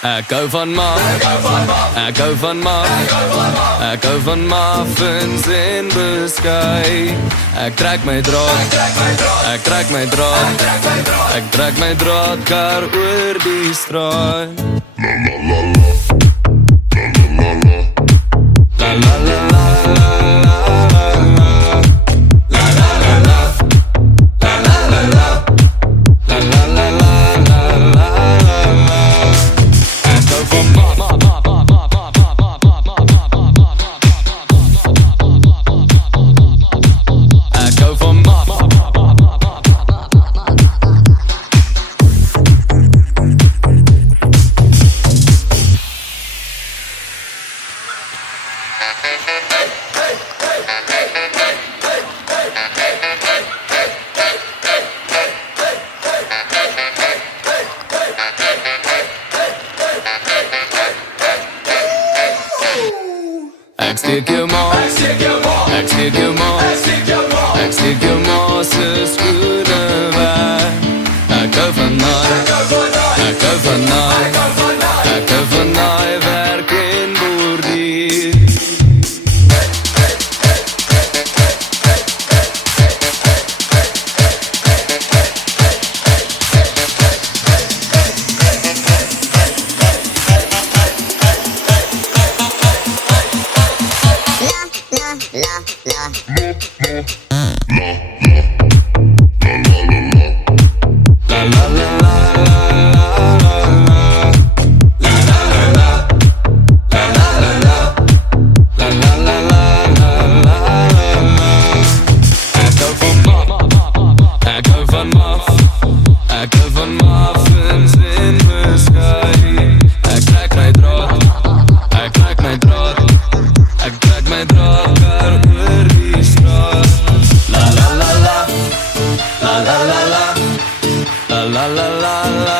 Ek hou van ek hou van ek hou van muffins en beskei. Ek trek my draad, ek trek my draad, ek trek my draad kar oor die straat. La la la la Ek steek jou ma, ek steek jou ma, ek steek jou ma, ek steek jou ma se skoene weg. Ek hou van ek hou van ek hou van werk en bordier. La la la la